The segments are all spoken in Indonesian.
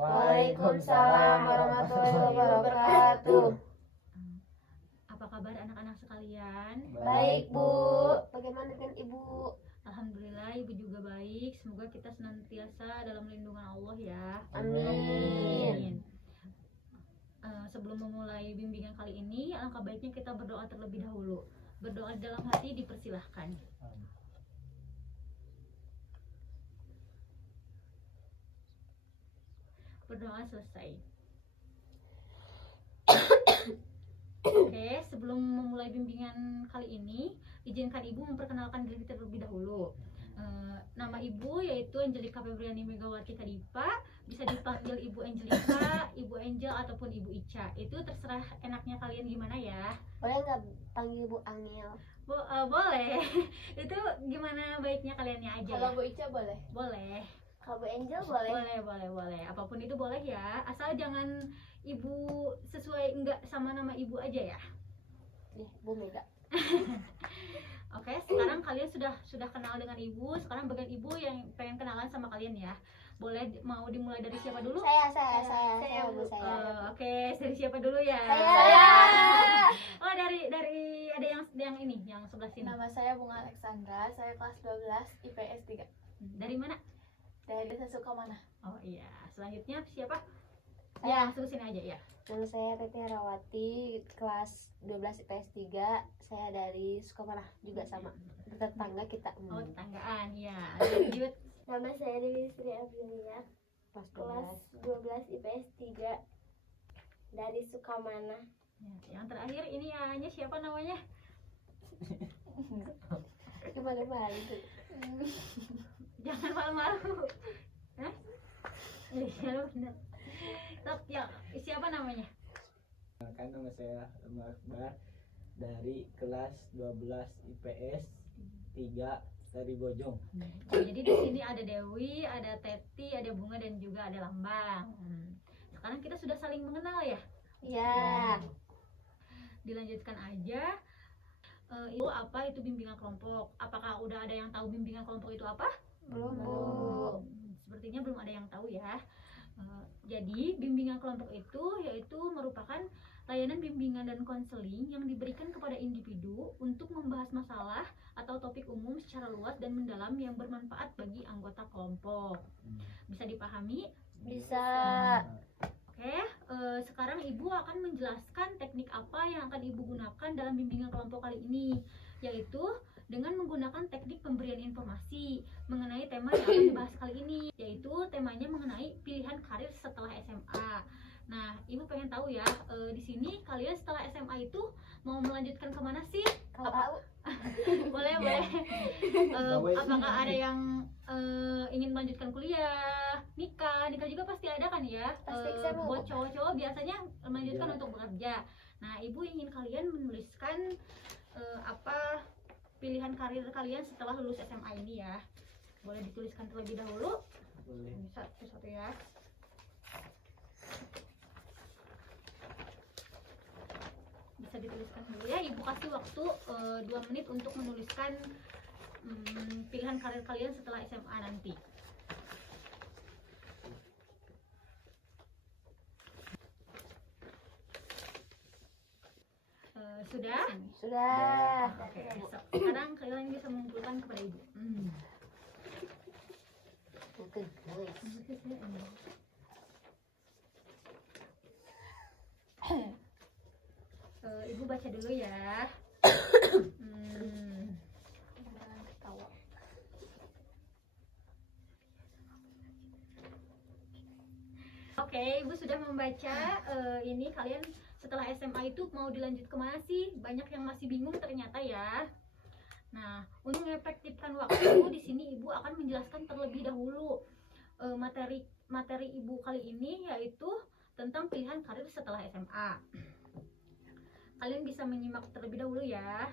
Waalaikumsalam warahmatullahi wabarakatuh. Apa kabar anak-anak sekalian? Baik, Bu. Bagaimana dengan Ibu? Alhamdulillah Ibu juga baik. Semoga kita senantiasa dalam lindungan Allah ya. Amin. Sebelum memulai bimbingan kali ini, alangkah baiknya kita berdoa terlebih dahulu. Berdoa dalam hati dipersilahkan. Berdoa selesai. Oke, sebelum memulai bimbingan kali ini, izinkan Ibu memperkenalkan diri terlebih dahulu. Nama Ibu yaitu Angelika Febriani Megawati Kadipa. Bisa dipanggil Ibu Angelika, Ibu Angel, ataupun Ibu Ica. Itu terserah enaknya kalian gimana ya. Boleh nggak panggil Bu Angel? Boleh. Itu gimana baiknya kaliannya aja. Kalau ya? Bu Ica boleh? Boleh. Kalau Bu Angel boleh? Boleh. Apapun itu boleh ya. Asal jangan Ibu sesuai enggak sama nama Ibu aja ya. Bu Mega. Oke, sekarang kalian sudah kenal dengan Ibu. Sekarang bagian Ibu yang pengen kenalan sama kalian ya. Boleh, mau dimulai dari siapa dulu? Saya, Bu, saya. Oke, dari siapa dulu ya? Saya. Oh, dari ada yang ini, yang sebelah sini. Nama saya Bunga Alexandra, saya kelas 12 IPS 3. Dari mana? Dari Desa Sukamana. Oh iya, selanjutnya siapa? Saya. Ya, sebelah sini aja ya. Nama saya Teti Herawati, kelas 12 IPS 3. Saya dari Sukamana juga sama. Tetangga kita. Oh, tetanggaan, ya. Lanjut. Nama saya Dewi Sri Aprilia, Kelas kelas 12. 12 IPS 3 dari Sukamana. Ya, yang terakhir ini hanya siapa namanya? Gimana itu? Jangan malu-malu. Hah? Iya, benar. Top, ya, siapa namanya? Kan nama saya Umar Akbar dari kelas 12 IPS 3 dari Bojong. Jadi di sini ada Dewi, ada Teti, ada Bunga, dan juga ada Lambang. Sekarang kita sudah saling mengenal ya. Ya. Dilanjutkan aja. Ibu, apa itu bimbingan kelompok? Apakah udah ada yang tahu bimbingan kelompok itu apa? Belum, Bu. Sepertinya belum ada yang tahu ya. Jadi bimbingan kelompok itu yaitu merupakan layanan bimbingan dan konseling yang diberikan kepada individu untuk membahas masalah atau topik umum secara luas dan mendalam yang bermanfaat bagi anggota kelompok. Bisa dipahami? Bisa. Oke, sekarang Ibu akan menjelaskan teknik apa yang akan Ibu gunakan dalam bimbingan kelompok kali ini, yaitu dengan menggunakan teknik pemberian informasi mengenai tema yang akan dibahas kali ini, yaitu temanya mengenai pilihan karir setelah SMA. Nah, Ibu pengen tahu ya, di sini kalian setelah SMA itu mau melanjutkan kemana sih? Kalau Boleh. Apakah ada yang ingin melanjutkan kuliah, nikah juga pasti ada kan ya? Pasti, saya mau. Buat cowok-cowok biasanya melanjutkan untuk bekerja. Nah, Ibu ingin kalian menuliskan apa pilihan karir kalian setelah lulus SMA ini ya. Boleh dituliskan terlebih dahulu. Boleh. Satu-satu ya. Bisa dituliskan dulu ya. Ibu kasih waktu 2 menit untuk menuliskan pilihan karir kalian setelah SMA nanti. Sudah? Sudah. Oke, sekarang kalian bisa mengumpulkan kepada Ibu. Oke, guys. Ibu baca dulu ya. Oke, Ibu sudah membaca. Ini kalian setelah SMA itu mau dilanjut kemana sih? Banyak yang masih bingung ternyata ya. Nah, untuk mengefektifkan waktu di sini Ibu akan menjelaskan terlebih dahulu materi Ibu kali ini, yaitu tentang pilihan karir setelah SMA. Kalian bisa menyimak terlebih dahulu ya.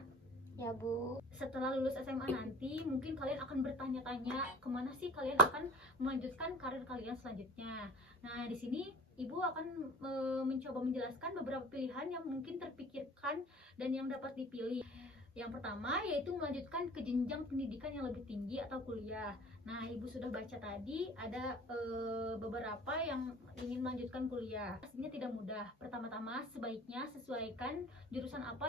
Ya, Bu. Setelah lulus SMA nanti mungkin kalian akan bertanya-tanya kemana sih kalian akan melanjutkan karir kalian selanjutnya. Nah, di sini Ibu akan mencoba menjelaskan beberapa pilihan yang mungkin terpikirkan dan yang dapat dipilih. Yang pertama yaitu melanjutkan ke jenjang pendidikan yang lebih tinggi atau kuliah. Nah, Ibu sudah baca tadi ada beberapa yang ingin melanjutkan kuliah. Pastinya tidak mudah. Pertama-tama sebaiknya sesuaikan jurusan apa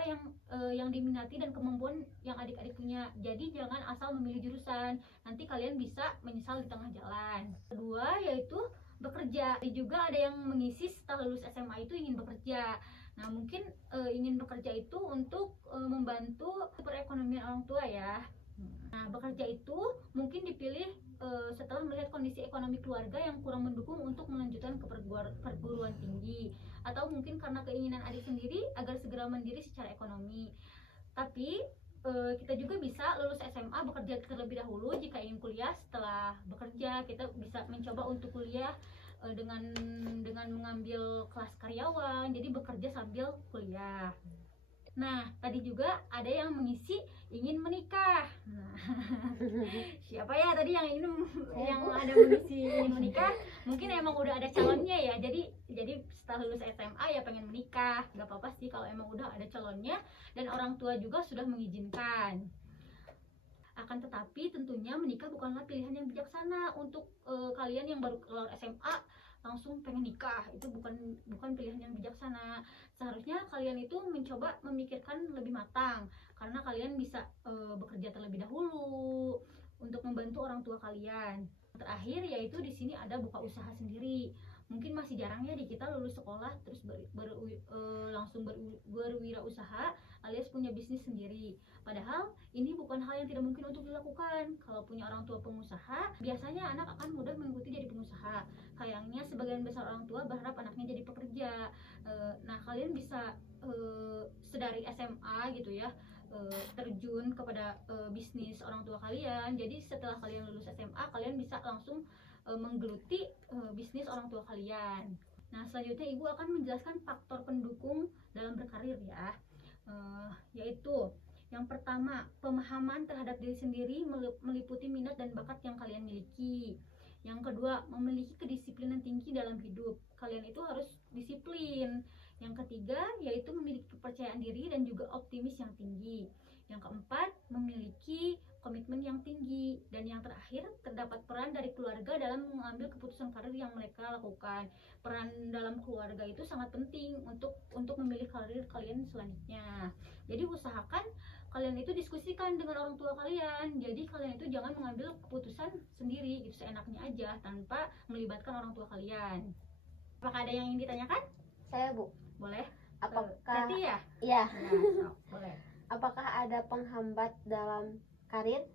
yang diminati dan kemampuan yang adik-adik punya. Jadi jangan asal memilih jurusan. Nanti kalian bisa menyesal di tengah jalan. Kedua yaitu bekerja. Juga ada yang mengisi setelah lulus SMA itu ingin bekerja. Nah, mungkin ingin bekerja itu untuk membantu perekonomian orang tua ya. Nah, bekerja itu mungkin dipilih setelah melihat kondisi ekonomi keluarga yang kurang mendukung untuk melanjutkan ke perguruan tinggi, atau mungkin karena keinginan adik sendiri agar segera mandiri secara ekonomi. Tapi kita juga bisa lulus SMA bekerja terlebih dahulu. Jika ingin kuliah setelah bekerja, kita bisa mencoba untuk kuliah dengan mengambil kelas karyawan, jadi bekerja sambil kuliah. Nah, tadi juga ada yang mengisi ingin menikah. Nah, siapa ya tadi yang ada mengisi ingin menikah? Mungkin emang udah ada calonnya ya. Jadi setelah lulus SMA ya pengen menikah. Gak apa-apa sih kalau emang udah ada calonnya dan orang tua juga sudah mengizinkan. Akan tetapi tentunya menikah bukanlah pilihan yang bijaksana untuk kalian yang baru keluar SMA langsung pengen nikah. Itu bukan pilihan yang bijaksana. Seharusnya kalian itu mencoba memikirkan lebih matang, karena kalian bisa bekerja terlebih dahulu untuk membantu orang tua kalian. Terakhir yaitu di sini ada buka usaha sendiri. Mungkin masih jarang ya di kita lulus sekolah terus langsung berwirausaha alias punya bisnis sendiri. Padahal ini bukan hal yang tidak mungkin untuk dilakukan. Kalau punya orang tua pengusaha, biasanya anak akan mudah mengikuti jadi pengusaha. Sayangnya sebagian besar orang tua berharap anaknya jadi pekerja. Nah, kalian bisa sedari SMA gitu ya, terjun kepada bisnis orang tua kalian. Jadi setelah kalian lulus SMA, kalian bisa langsung menggeluti bisnis orang tua kalian. Nah, selanjutnya Ibu akan menjelaskan faktor pendukung dalam berkarir ya, yaitu yang pertama, pemahaman terhadap diri sendiri meliputi minat dan bakat yang kalian miliki. Yang kedua, memiliki kedisiplinan tinggi dalam hidup. Kalian itu harus disiplin. Yang ketiga, yaitu memiliki kepercayaan diri dan juga optimis yang tinggi. Yang keempat, memiliki komitmen yang tinggi. Dan yang terakhir, terdapat peran dari keluarga dalam mengambil keputusan karir yang mereka lakukan. Peran dalam keluarga itu sangat penting untuk memilih karir kalian selanjutnya. Jadi usahakan kalian itu diskusikan dengan orang tua kalian. Jadi kalian itu jangan mengambil keputusan sendiri gitu seenaknya aja tanpa melibatkan orang tua kalian. Apakah ada yang ingin ditanyakan? Saya, Bu. Boleh. Apakah Berarti ya? ya, Ya, boleh. apakah ada penghambat dalam karir?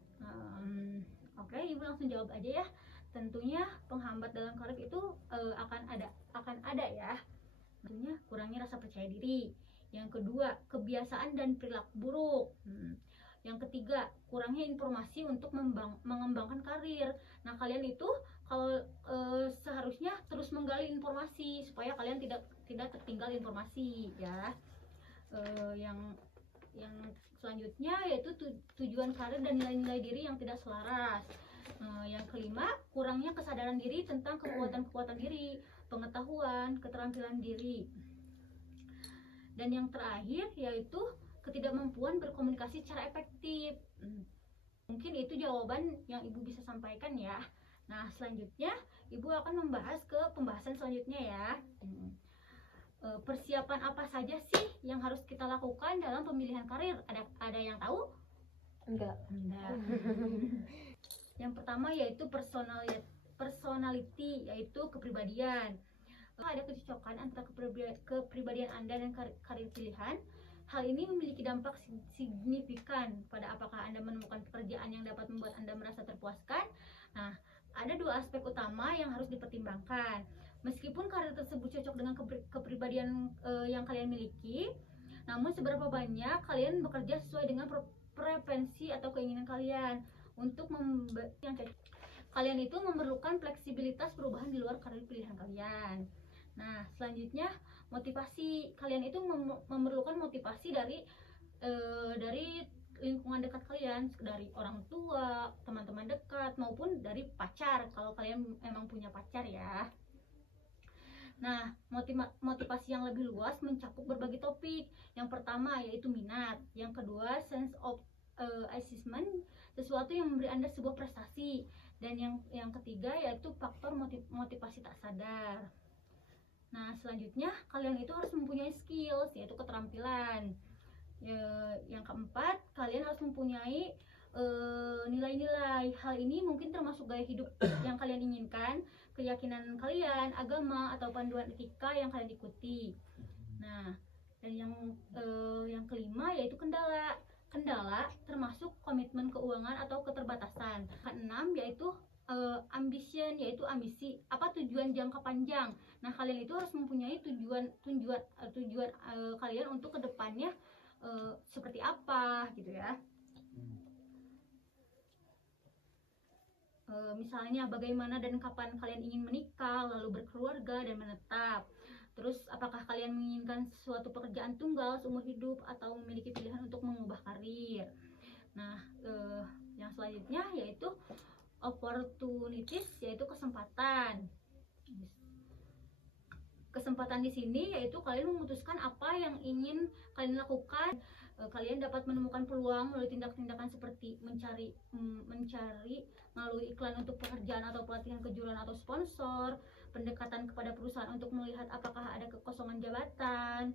Oke, Ibu langsung jawab aja ya. Tentunya penghambat dalam karir itu akan ada ya. Tentunya kurangnya rasa percaya diri. Yang kedua, kebiasaan dan perilaku buruk. Yang ketiga, kurangnya informasi untuk mengembangkan karir. Nah, kalian itu kalau seharusnya terus menggali informasi supaya kalian tidak tertinggal informasi ya. Yang selanjutnya yaitu tujuan karir dan nilai-nilai diri yang tidak selaras. Yang kelima, kurangnya kesadaran diri tentang kekuatan diri, pengetahuan, keterampilan diri. Dan yang terakhir yaitu ketidakmampuan berkomunikasi secara efektif. Mungkin itu jawaban yang Ibu bisa sampaikan ya. Nah, selanjutnya Ibu akan membahas ke pembahasan selanjutnya ya. Persiapan apa saja sih yang harus kita lakukan dalam pemilihan karir? Ada yang tahu? Enggak. Yang pertama yaitu personality, yaitu kepribadian. Ada kecocokan antara kepribadian Anda dan karir pilihan. Hal ini memiliki dampak signifikan pada apakah Anda menemukan pekerjaan yang dapat membuat Anda merasa terpuaskan. Nah, ada dua aspek utama yang harus dipertimbangkan. Meskipun karir tersebut cocok dengan kepribadian yang kalian miliki, namun seberapa banyak kalian bekerja sesuai dengan preferensi atau keinginan kalian untuk yang cocok. Kalian itu memerlukan fleksibilitas perubahan di luar karir pilihan kalian. Nah, selanjutnya motivasi. Kalian itu memerlukan motivasi dari lingkungan dekat kalian, dari orang tua, teman-teman dekat, maupun dari pacar kalau kalian memang punya pacar ya. Nah, motivasi yang lebih luas mencakup berbagai topik. Yang pertama yaitu minat, yang kedua sense of achievement, sesuatu yang memberi Anda sebuah prestasi, dan yang ketiga yaitu faktor motivasi tak sadar. Nah, selanjutnya kalian itu harus mempunyai skills, yaitu keterampilan. Yang keempat, kalian harus mempunyai nilai-nilai. Hal ini mungkin termasuk gaya hidup yang kalian inginkan, keyakinan kalian, agama, atau panduan etika yang kalian ikuti. Nah, dan yang kelima yaitu kendala. Kendala termasuk komitmen keuangan atau keterbatasan. Keenam yaitu ambition, yaitu ambisi, tujuan jangka panjang. Nah, kalian itu harus mempunyai tujuan kalian untuk kedepannya seperti apa gitu ya. Misalnya bagaimana dan kapan kalian ingin menikah, lalu berkeluarga dan menetap. Terus apakah kalian menginginkan suatu pekerjaan tunggal seumur hidup atau memiliki pilihan untuk mengubah karir. Nah, yang selanjutnya yaitu opportunities, yaitu kesempatan. Kesempatan di sini yaitu kalian memutuskan apa yang ingin kalian lakukan. Kalian dapat menemukan peluang melalui tindak-tindakan seperti mencari melalui iklan untuk pekerjaan atau pelatihan kejuruan atau sponsor, pendekatan kepada perusahaan untuk melihat apakah ada kekosongan jabatan,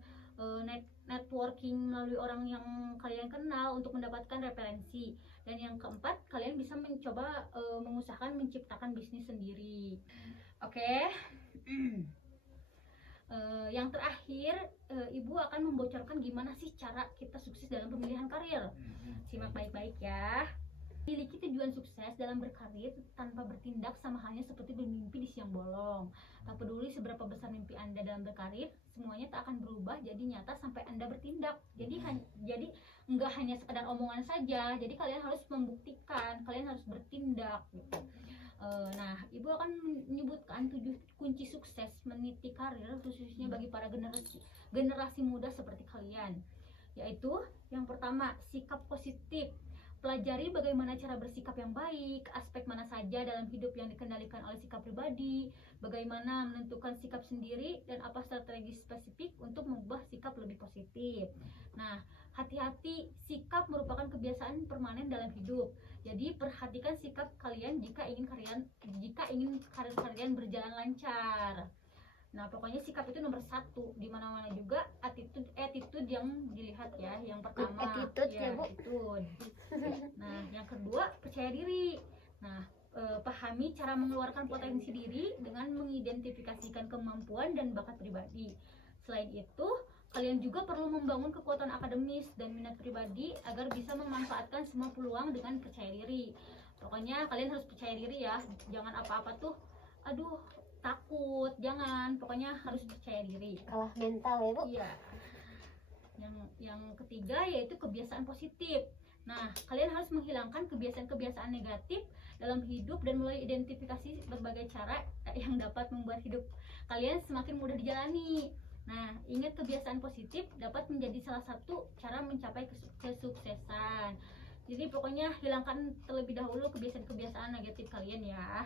networking melalui orang yang kalian kenal untuk mendapatkan referensi. Dan yang keempat, kalian bisa mencoba mengusahakan menciptakan bisnis sendiri. Oke. Yang terakhir, Ibu akan membocorkan gimana sih cara kita sukses dalam pemilihan karir. Simak baik-baik ya. Miliki tujuan sukses dalam berkarir tanpa bertindak sama halnya seperti bermimpi di siang bolong. Tak peduli seberapa besar mimpi Anda dalam berkarir, semuanya tak akan berubah jadi nyata sampai Anda bertindak. Jadi nggak hanya sekedar omongan saja. Jadi kalian harus membuktikan, kalian harus bertindak gitu. Nah, Ibu akan menyebutkan 7 kunci sukses meniti karir khususnya bagi para generasi muda seperti kalian. Yaitu yang pertama, sikap positif. Pelajari bagaimana cara bersikap yang baik, aspek mana saja dalam hidup yang dikendalikan oleh sikap pribadi, bagaimana menentukan sikap sendiri, dan apa strategi spesifik untuk mengubah sikap lebih positif. Nah, hati-hati, sikap merupakan kebiasaan permanen dalam hidup. Jadi perhatikan sikap kalian jika ingin karir kalian berjalan lancar. Nah, pokoknya sikap itu nomor 1 di mana-mana juga. Attitude yang dilihat ya. Yang pertama attitude ya, Bu. attitude. Nah, yang kedua percaya diri. Nah, pahami cara mengeluarkan potensi diri dengan mengidentifikasikan kemampuan dan bakat pribadi. Selain itu, kalian juga perlu membangun kekuatan akademis dan minat pribadi agar bisa memanfaatkan semua peluang dengan percaya diri. Pokoknya kalian harus percaya diri ya. Jangan apa-apa tuh takut, jangan. Pokoknya harus percaya diri. Kalah mental ya, Bu. Iya. Yang ketiga yaitu kebiasaan positif. Nah, kalian harus menghilangkan kebiasaan-kebiasaan negatif dalam hidup dan mulai identifikasi berbagai cara yang dapat membuat hidup kalian semakin mudah dijalani. Nah, ingat kebiasaan positif dapat menjadi salah satu cara mencapai kesuksesan. Jadi pokoknya hilangkan terlebih dahulu kebiasaan-kebiasaan negatif kalian ya.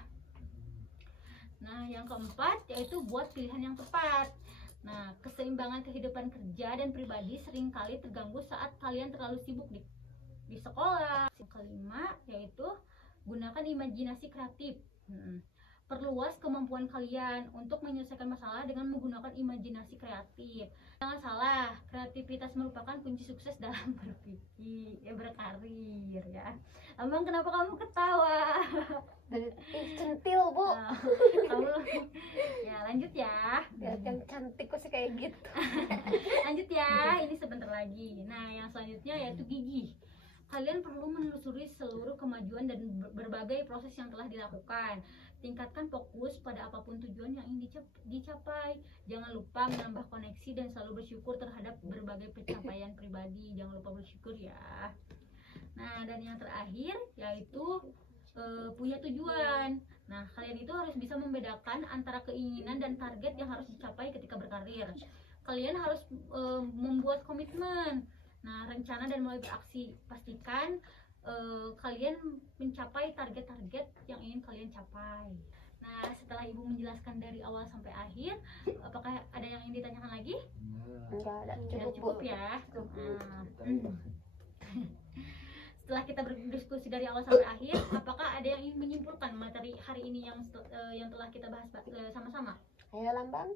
Nah, yang keempat yaitu buat pilihan yang tepat. Nah, keseimbangan kehidupan kerja dan pribadi seringkali terganggu saat kalian terlalu sibuk di sekolah. Yang kelima yaitu gunakan imajinasi kreatif. Perluas kemampuan kalian untuk menyelesaikan masalah dengan menggunakan imajinasi kreatif. Jangan salah, kreativitas merupakan kunci sukses dalam berkarir ya. Emang kenapa kamu ketawa? Centil, Bu. Kamu ya lanjut ya. Yang cantik kok sih kayak gitu. Lanjut ya, ini sebentar lagi. Nah, yang selanjutnya yaitu gigih. Kalian perlu menelusuri seluruh kemajuan dan berbagai proses yang telah dilakukan. Tingkatkan fokus pada apapun tujuan yang ingin dicapai. Jangan lupa menambah koneksi dan selalu bersyukur terhadap berbagai pencapaian pribadi. Jangan lupa bersyukur ya. Nah, dan yang terakhir yaitu punya tujuan. Nah, kalian itu harus bisa membedakan antara keinginan dan target yang harus dicapai ketika berkarir. Kalian harus membuat komitmen. Nah, rencana dan mulai beraksi. Pastikan kalian mencapai target-target yang ingin kalian capai. Nah, setelah Ibu menjelaskan dari awal sampai akhir, apakah ada yang ingin ditanyakan lagi? Enggak ada, Ya, cukup, cukup Bu. ya. Nah, Tahu. setelah kita berdiskusi dari awal sampai akhir, apakah ada yang ingin menyimpulkan materi hari ini yang telah kita bahas sama-sama? Ayo Lambang.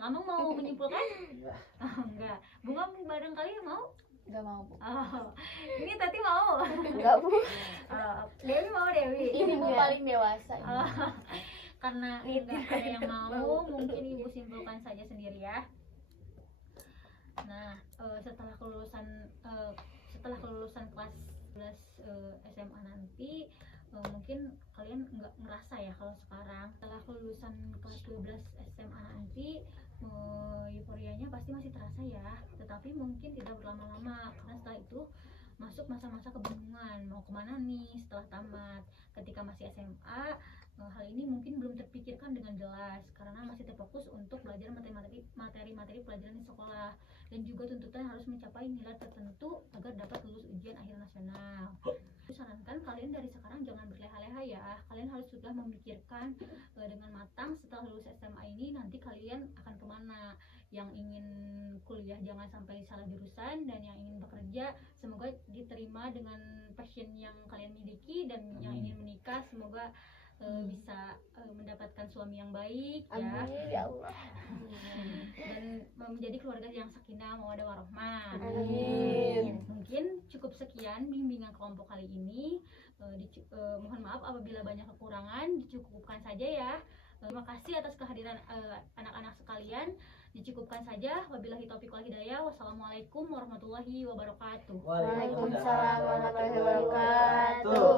Lambang mau menyimpulkan? Enggak. Oh, enggak. Bunga barangkali mau? Nggak mau, Bu. Oh, ini Tati mau. Enggak, Bu. Dewi mau, Dewi. Ini Bu Iya. paling dewasa. Oh, karena nggak ada yang mau, mungkin Ibu simpulkan saja sendiri ya. Nah, setelah kelulusan kelas 11 SMA nanti, mungkin kalian nggak ngerasa ya kalau sekarang setelah kelulusan kelas 12 SMA nanti euforianya pasti masih terasa ya, tetapi mungkin tidak berlama-lama karena setelah itu masuk masa-masa kebingungan mau kemana nih setelah tamat. Ketika masih SMA, hal ini mungkin belum terpikirkan dengan jelas karena masih terfokus untuk belajar materi-materi pelajaran di sekolah, dan juga tuntutan harus mencapai nilai tertentu agar dapat lulus ujian akhir nasional. Sarankan kalian dari sekarang jangan berleha-leha ya, kalian harus sudah memikirkan dengan matang setelah lulus SMA ini nanti kalian akan kemana. Yang ingin kuliah jangan sampai salah jurusan, dan yang ingin bekerja semoga diterima dengan passion yang kalian miliki, dan yang ingin menikah semoga bisa mendapatkan suami yang baik ya, Amin ya Allah. dan menjadi keluarga yang sakinah mawaddah warahmah. Amin. Mungkin cukup sekian bimbingan kelompok kali ini. Mohon maaf apabila banyak kekurangan, dicukupkan saja ya. Terima kasih atas kehadiran anak-anak sekalian. Dicukupkan saja. Wabillahi taufiq wal hidayah. Wassalamualaikum warahmatullahi wabarakatuh. Waalaikumsalam warahmatullahi wabarakatuh.